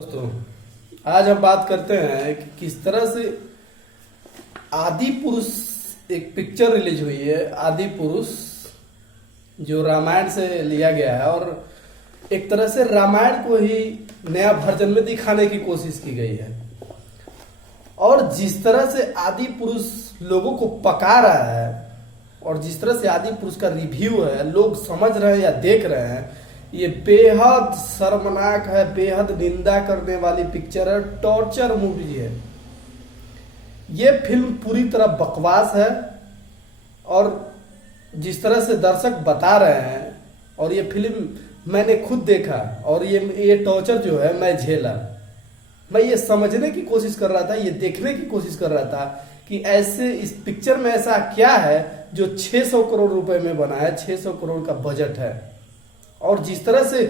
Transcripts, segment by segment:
दोस्तों, आज हम बात करते हैं कि किस तरह से आदि पुरुष एक पिक्चर रिलीज हुई है। आदि पुरुष जो रामायण से लिया गया है और एक तरह से रामायण को ही नया वर्जन में दिखाने की कोशिश की गई है। और जिस तरह से आदि पुरुष लोगों को पका रहा है और जिस तरह से आदि पुरुष का रिव्यू है, लोग समझ रहे हैं या देख रहे हैं, ये बेहद शर्मनाक है, बेहद निंदा करने वाली पिक्चर है, टॉर्चर मूवी है। ये फिल्म पूरी तरह बकवास है और जिस तरह से दर्शक बता रहे हैं, और ये फिल्म मैंने खुद देखा और ये टॉर्चर जो है मैं झेला। मैं ये समझने की कोशिश कर रहा था, ये देखने की कोशिश कर रहा था कि ऐसे इस पिक्चर में ऐसा क्या है जो 600 करोड़ रुपए में बना है, 600 करोड़ का बजट है। और जिस तरह से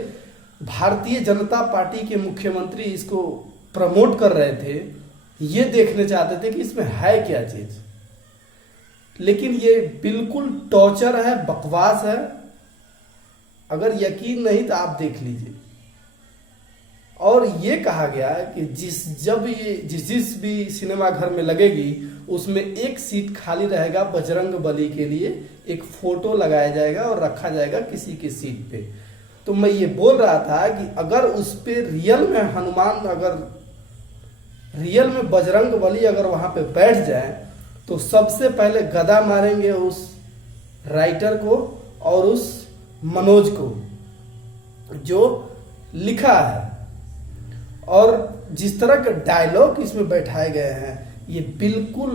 भारतीय जनता पार्टी के मुख्यमंत्री इसको प्रमोट कर रहे थे, ये देखने चाहते थे कि इसमें है क्या चीज। लेकिन ये बिल्कुल टॉर्चर है, बकवास है। अगर यकीन नहीं तो आप देख लीजिए। और ये कहा गया कि जिस भी सिनेमा घर में लगेगी उसमें एक सीट खाली रहेगा बजरंग बली के लिए, एक फोटो लगाया जाएगा और रखा जाएगा किसी की सीट पे। तो मैं ये बोल रहा था कि अगर उस पे रियल में हनुमान, अगर रियल में बजरंग बली अगर वहां पे बैठ जाए तो सबसे पहले गदा मारेंगे उस राइटर को और उस मनोज को जो लिखा है। और जिस तरह के डायलॉग इसमें बैठाए गए हैं, ये बिल्कुल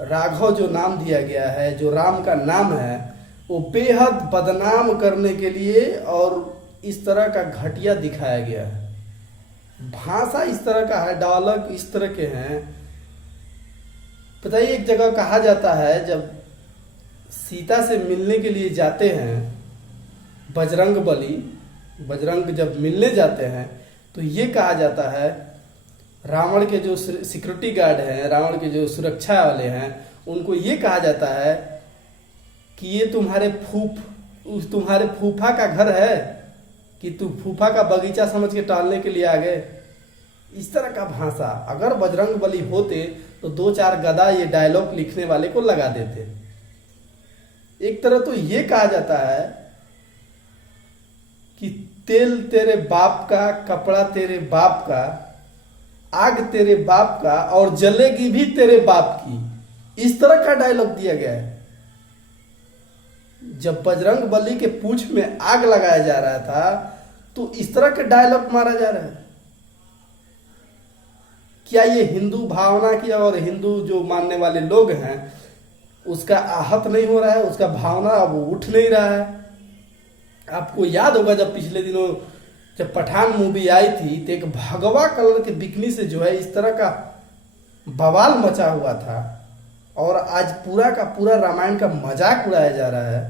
राघव जो नाम दिया गया है, जो राम का नाम है, वो बेहद बदनाम करने के लिए और इस तरह का घटिया दिखाया गया है। भाषा इस तरह का है, डायलॉग इस तरह के हैं। पता ही, एक जगह कहा जाता है जब सीता से मिलने के लिए जाते हैं बजरंग जब मिलने जाते हैं तो ये कहा जाता है, रावण के जो सिक्योरिटी गार्ड हैं, रावण के जो सुरक्षा वाले हैं, उनको ये कहा जाता है कि ये तुम्हारे फूफा का घर है कि तू फूफा का बगीचा समझ के टहलने के लिए आ गए। इस तरह का भाषा अगर बजरंग बली होते तो 2-4 गदा ये डायलॉग लिखने वाले को लगा देते। एक तरह तो ये कहा जाता है कि तेल तेरे बाप का, कपड़ा तेरे बाप का, आग तेरे बाप का और जलेगी भी तेरे बाप की। इस तरह का डायलॉग दिया गया है। जब बजरंग बली के पूंछ में आग लगाया जा रहा था तो इस तरह के डायलॉग मारा जा रहा है। क्या ये हिंदू भावना की और हिंदू जो मानने वाले लोग हैं उसका आहत नहीं हो रहा है, उसका भावना अब उठ नहीं रहा है? आपको याद होगा जब पिछले दिनों जब पठान मूवी आई थी तो एक भगवा कलर के बिकनी से जो है इस तरह का बवाल मचा हुआ था, और आज पूरा का पूरा रामायण का मजाक उड़ाया जा रहा है।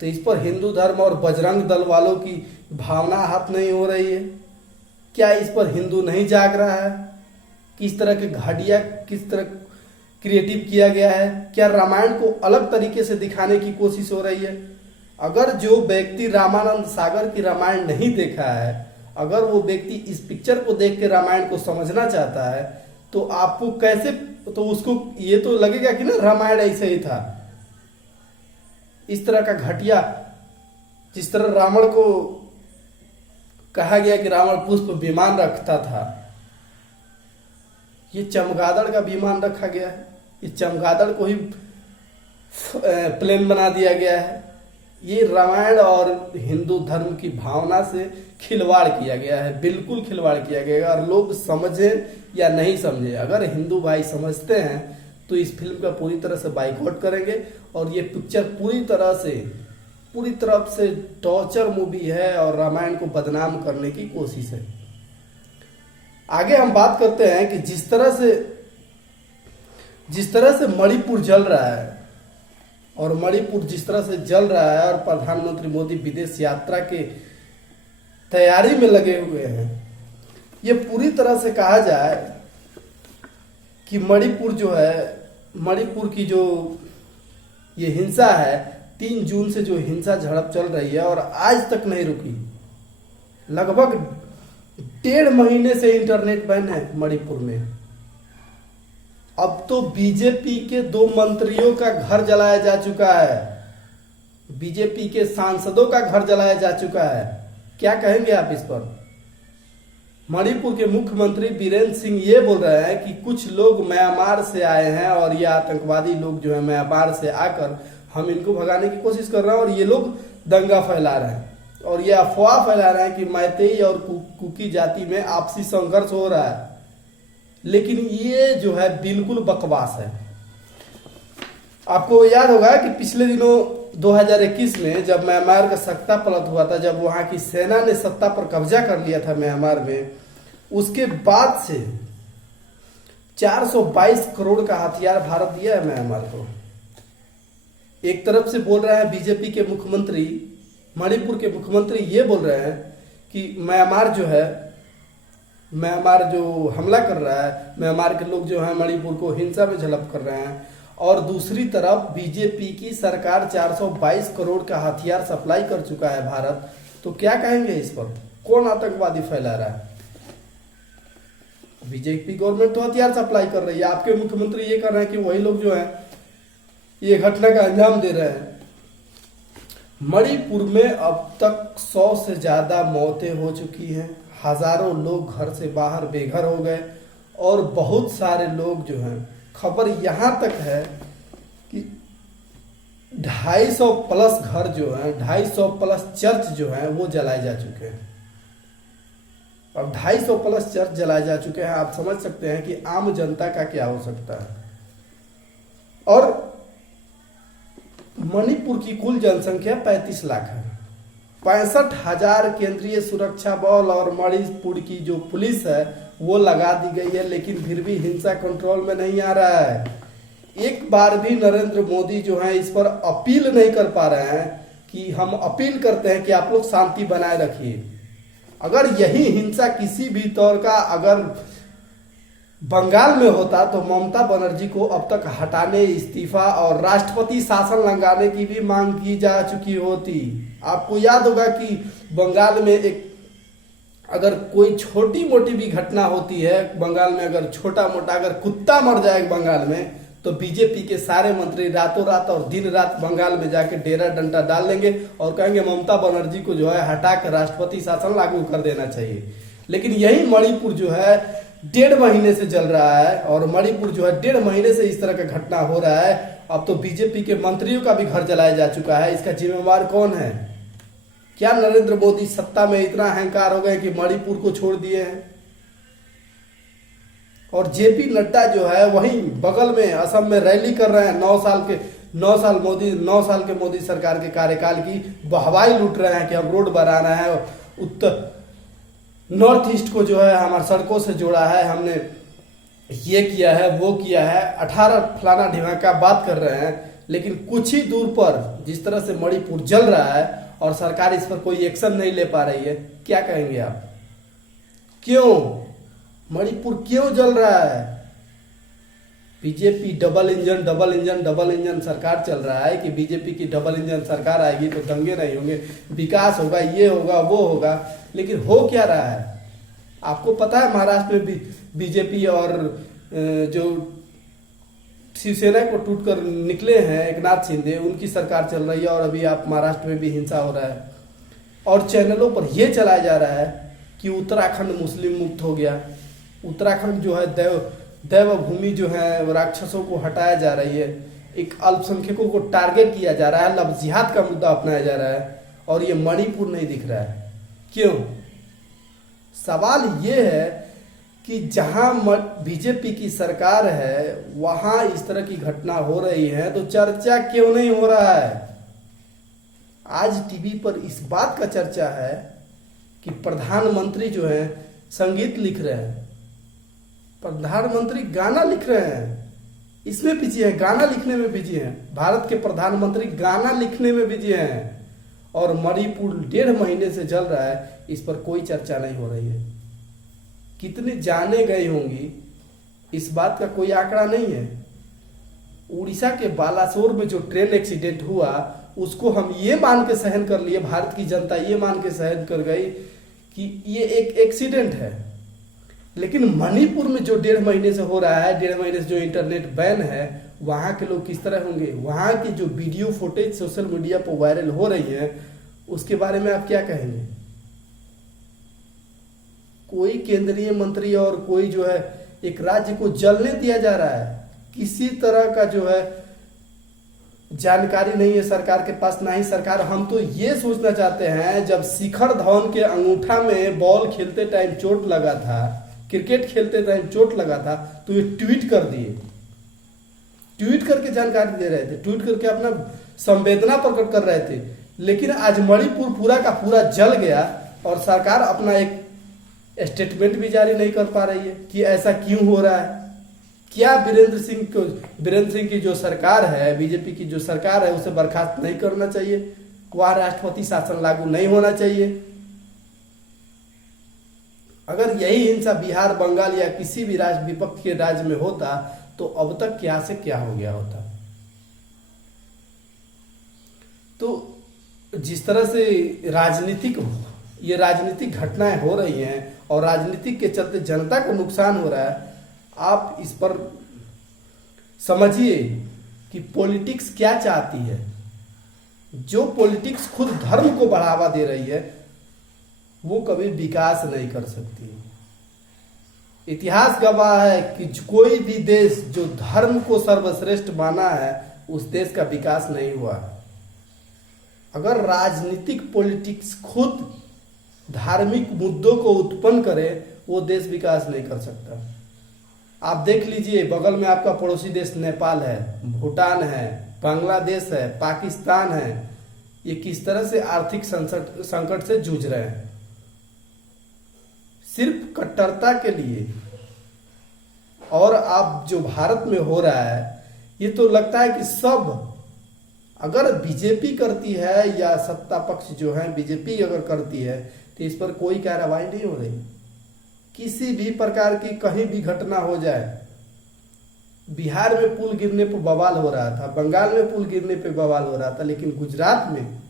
तो इस पर हिंदू धर्म और बजरंग दल वालों की भावना आहत नहीं हो रही है? क्या इस पर हिंदू नहीं जाग रहा है? किस तरह के घटिया, किस तरह क्रिएटिव किया गया है? क्या रामायण को अलग तरीके से दिखाने की कोशिश हो रही है? अगर जो व्यक्ति रामानंद सागर की रामायण नहीं देखा है, अगर वो व्यक्ति इस पिक्चर को देख के रामायण को समझना चाहता है, तो आपको कैसे, तो उसको ये तो लगेगा कि ना रामायण ऐसे ही था। इस तरह का घटिया, जिस तरह रावण को कहा गया कि रावण पुष्प विमान रखता था, ये चमगादड़ का विमान रखा गया है। इस चमगादड़ को ही प्लेन बना दिया गया है। ये रामायण और हिंदू धर्म की भावना से खिलवाड़ किया गया है, बिल्कुल खिलवाड़ किया गया है। और लोग समझे या नहीं समझे, अगर हिंदू भाई समझते हैं तो इस फिल्म का पूरी तरह से बाइकआउट करेंगे। और ये पिक्चर पूरी तरफ से टॉर्चर मूवी है और रामायण को बदनाम करने की कोशिश है। आगे हम बात करते हैं कि जिस तरह से मणिपुर जल रहा है, और मणिपुर जिस तरह से जल रहा है और प्रधानमंत्री मोदी विदेश यात्रा के तैयारी में लगे हुए हैं, ये पूरी तरह से कहा जाए कि मणिपुर जो है, मणिपुर की जो ये हिंसा है, 3 जून से जो हिंसा झड़प चल रही है और आज तक नहीं रुकी, लगभग 1.5 महीने से इंटरनेट बैन है मणिपुर में। अब तो बीजेपी के 2 मंत्रियों का घर जलाया जा चुका है, बीजेपी के सांसदों का घर जलाया जा चुका है। क्या कहेंगे आप इस पर? मणिपुर के मुख्यमंत्री बीरेन सिंह ये बोल रहे हैं कि कुछ लोग म्यांमार से आए हैं और ये आतंकवादी लोग जो है म्यांमार से आकर हम इनको भगाने की कोशिश कर रहे हैं और ये लोग दंगा फैला रहे हैं और ये अफवाह फैला रहे हैं कि मैतेई और कुकी जाति में आपसी संघर्ष हो रहा है। लेकिन ये जो है बिल्कुल बकवास है। आपको याद होगा कि पिछले दिनों 2021 में जब म्यांमार का सत्ता पलट हुआ था, जब वहां की सेना ने सत्ता पर कब्जा कर लिया था म्यांमार में, उसके बाद से 422 करोड़ का हथियार भारत दिया है म्यांमार को। एक तरफ से बोल रहे हैं बीजेपी के मुख्यमंत्री, मणिपुर के मुख्यमंत्री ये बोल रहे हैं कि म्यांमार जो हमला कर रहा है, म्यांमार के लोग जो है मणिपुर को हिंसा में झड़प कर रहे हैं, और दूसरी तरफ बीजेपी की सरकार 422 करोड़ का हथियार सप्लाई कर चुका है भारत। तो क्या कहेंगे इस पर? कौन आतंकवादी फैला रहा है? बीजेपी गवर्नमेंट तो हथियार सप्लाई कर रही है, आपके मुख्यमंत्री ये कर रहे हैं कि वही लोग जो है ये घटना का अंजाम दे रहे हैं। मणिपुर में अब तक 100 से ज्यादा मौतें हो चुकी हैं, हजारों लोग घर से बाहर बेघर हो गए और बहुत सारे लोग जो हैं, खबर यहां तक है कि 250 प्लस घर जो हैं, 250 प्लस चर्च जो हैं वो जलाए जा चुके हैं। अब 250 प्लस चर्च जलाए जा चुके हैं, आप समझ सकते हैं कि आम जनता का क्या हो सकता है। और मणिपुर की कुल जनसंख्या 35 लाख है, 65,000 केंद्रीय सुरक्षा बल और मणिपुर की जो पुलिस है वो लगा दी गई है, लेकिन फिर भी हिंसा कंट्रोल में नहीं आ रहा है। एक बार भी नरेंद्र मोदी जो है इस पर अपील नहीं कर पा रहे हैं कि हम अपील करते हैं कि आप लोग शांति बनाए रखिए। अगर यही हिंसा किसी भी तौर का अगर बंगाल में होता तो ममता बनर्जी को अब तक हटाने, इस्तीफा और राष्ट्रपति शासन लगाने की भी मांग की जा चुकी होती। आपको याद होगा कि बंगाल में एक अगर कोई छोटी मोटी भी घटना होती है, बंगाल में अगर छोटा मोटा अगर कुत्ता मर जाए बंगाल में, तो बीजेपी के सारे मंत्री रातों रात और दिन रात बंगाल में जाके डेरा डंडा डाल लेंगे और कहेंगे ममता बनर्जी को जो है हटा कर राष्ट्रपति शासन लागू कर देना चाहिए। लेकिन यही मणिपुर जो है 1.5 महीने से जल रहा है और मणिपुर जो है 1.5 महीने से इस तरह का घटना हो रहा है। अब तो बीजेपी के मंत्रियों का भी घर जलाया जा चुका है। इसका जिम्मेवार कौन है? क्या नरेंद्र मोदी सत्ता में इतना अहंकार हो गए कि मणिपुर को छोड़ दिए हैं? और जेपी नड्डा जो है वहीं बगल में असम में रैली कर रहे हैं। 9 साल के मोदी सरकार के कार्यकाल की वाहवाही लूट रहे हैं कि हम रोड बनाना है, उत्तर नॉर्थ ईस्ट को जो है हमारे सड़कों से जोड़ा है, हमने ये किया है वो किया है, 18 फलाना ढिमाका बात कर रहे हैं। लेकिन कुछ ही दूर पर जिस तरह से मणिपुर जल रहा है और सरकार इस पर कोई एक्शन नहीं ले पा रही है, क्या कहेंगे आप? क्यों मणिपुर क्यों जल रहा है? बीजेपी डबल इंजन सरकार चल रहा है कि बीजेपी की डबल इंजन सरकार आएगी तो दंगे नहीं होंगे, विकास होगा, ये होगा वो होगा। लेकिन हो क्या रहा है? आपको पता है महाराष्ट्र में बीजेपी और जो शिवसेना को टूटकर निकले हैं एकनाथ शिंदे, उनकी सरकार चल रही है और अभी आप महाराष्ट्र में भी हिंसा हो रहा है। और चैनलों पर यह चलाया जा रहा है कि उत्तराखंड मुस्लिम मुक्त हो गया, उत्तराखंड जो है दैव भूमि जो है राक्षसों को हटाया जा रही है, एक अल्पसंख्यकों को टारगेट किया जा रहा है, लफ्ज़ जिहाद का मुद्दा अपनाया जा रहा है, और ये मणिपुर नहीं दिख रहा है। क्यों? सवाल ये है कि जहां बीजेपी की सरकार है वहां इस तरह की घटना हो रही है तो चर्चा क्यों नहीं हो रहा है? आज टीवी पर इस बात का चर्चा है कि प्रधानमंत्री जो है संगीत लिख रहे हैं, प्रधानमंत्री गाना लिख रहे हैं, इसमें बिजी है, गाना लिखने में बिजी है। भारत के प्रधानमंत्री गाना लिखने में बिजी हैं और मणिपुर 1.5 महीने से जल रहा है, इस पर कोई चर्चा नहीं हो रही है। कितनी जाने गई होंगी इस बात का कोई आंकड़ा नहीं है। उड़ीसा के बालासोर में जो ट्रेन एक्सीडेंट हुआ उसको हम ये मान के सहन कर लिए, भारत की जनता ये मान के सहन कर गई कि ये एक एक्सीडेंट है। लेकिन मणिपुर में जो 1.5 महीने से हो रहा है, 1.5 महीने से जो इंटरनेट बैन है, वहां के लोग किस तरह होंगे? वहां की जो वीडियो फुटेज सोशल मीडिया पर वायरल हो रही है, उसके बारे में आप क्या कहेंगे? कोई केंद्रीय मंत्री और कोई जो है एक राज्य को जलने दिया जा रहा है, किसी तरह का जो है जानकारी नहीं है सरकार के पास, ना ही सरकार। हम तो ये सोचना चाहते हैं, जब शिखर धवन के अंगूठा में बॉल खेलते टाइम चोट लगा था, क्रिकेट खेलते टाइम चोट लगा था, तो ये ट्वीट कर दिए, ट्वीट करके जानकारी दे रहे थे, ट्वीट करके अपना संवेदना प्रकट कर रहे थे। लेकिन आज मणिपुर पूरा का पूरा जल गया और सरकार अपना एक स्टेटमेंट भी जारी नहीं कर पा रही है कि ऐसा क्यों हो रहा है। क्या वीरेंद्र सिंह की जो सरकार है, बीजेपी की जो सरकार है, उसे बर्खास्त नहीं करना चाहिए? वह राष्ट्रपति शासन लागू नहीं होना चाहिए? अगर यही हिंसा बिहार, बंगाल या किसी भी राज्य विपक्ष के राज्य में होता तो अब तक क्या से क्या हो गया होता। तो जिस तरह से ये राजनीतिक घटनाएं हो रही हैं और राजनीतिक के चलते जनता को नुकसान हो रहा है, आप इस पर समझिए कि पॉलिटिक्स क्या चाहती है। जो पॉलिटिक्स खुद धर्म को बढ़ावा दे रही है, वो कभी विकास नहीं कर सकती। इतिहास गवाह है कि कोई भी देश जो धर्म को सर्वश्रेष्ठ माना है, उस देश का विकास नहीं हुआ। अगर राजनीतिक पॉलिटिक्स खुद धार्मिक मुद्दों को उत्पन्न करे, वो देश विकास नहीं कर सकता। आप देख लीजिए, बगल में आपका पड़ोसी देश नेपाल है, भूटान है, बांग्लादेश है, पाकिस्तान है, ये किस तरह से आर्थिक संकट से जूझ रहे हैं, सिर्फ कट्टरता के लिए। और आप जो भारत में हो रहा है, ये तो लगता है कि सब, अगर बीजेपी करती है या सत्ता पक्ष जो है बीजेपी अगर करती है, तो इस पर कोई कार्रवाई नहीं हो रही। किसी भी प्रकार की कहीं भी घटना हो जाए, बिहार में पुल गिरने पर बवाल हो रहा था, बंगाल में पुल गिरने पर बवाल हो रहा था, लेकिन गुजरात में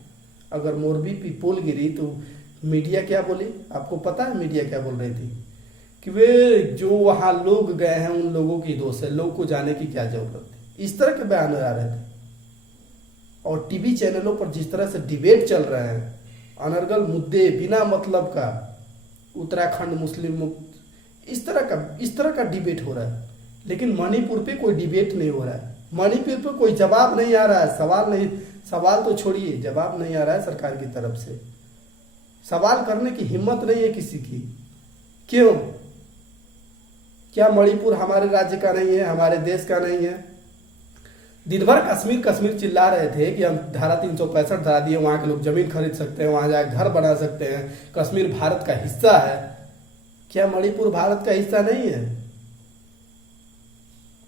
अगर मोरबी पे पुल गिरी तो मीडिया क्या बोली? आपको पता है मीडिया क्या बोल रही थी? कि वे जो वहां लोग गए हैं उन लोगों की दोष है, लोग को जाने की क्या जरूरत है। इस तरह के बयान आ रहे थे। और टीवी चैनलों पर जिस तरह से डिबेट चल रहे हैं, अनर्गल मुद्दे बिना मतलब का, उत्तराखंड मुस्लिम मुक्त, इस तरह का डिबेट हो रहा है। लेकिन मणिपुर पे कोई डिबेट नहीं हो रहा है, मणिपुर पे कोई जवाब नहीं आ रहा है। सवाल तो छोड़िए, जवाब नहीं आ रहा है सरकार की तरफ से। सवाल करने की हिम्मत नहीं है किसी की। क्यों? क्या मणिपुर हमारे राज्य का नहीं है, हमारे देश का नहीं है? दिन भर कश्मीर चिल्ला रहे थे कि हम धारा 365 धरा दिए, वहां के लोग जमीन खरीद सकते हैं, वहां जाकर घर बना सकते हैं, कश्मीर भारत का हिस्सा है। क्या मणिपुर भारत का हिस्सा नहीं है?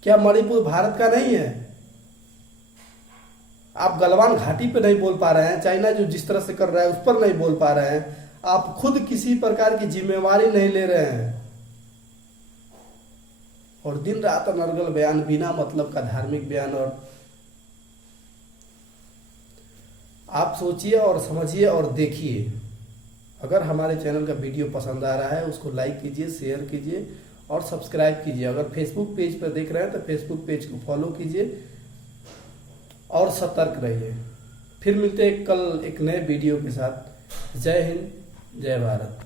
क्या मणिपुर भारत का नहीं है? आप गलवान घाटी पे नहीं बोल पा रहे हैं, चाइना जो जिस तरह से कर रहा है उस पर नहीं बोल पा रहे हैं, आप खुद किसी प्रकार की जिम्मेवारी नहीं ले रहे हैं, और दिन रात अनर्गल बयान, बिना मतलब का धार्मिक बयान। और आप सोचिए और समझिए और देखिए। अगर हमारे चैनल का वीडियो पसंद आ रहा है, उसको लाइक कीजिए, शेयर कीजिए और सब्सक्राइब कीजिए। अगर फेसबुक पेज पर देख रहे हैं तो फेसबुक पेज को फॉलो कीजिए और सतर्क रहिए। फिर मिलते हैं कल एक नए वीडियो के साथ। जय हिंद, जय भारत।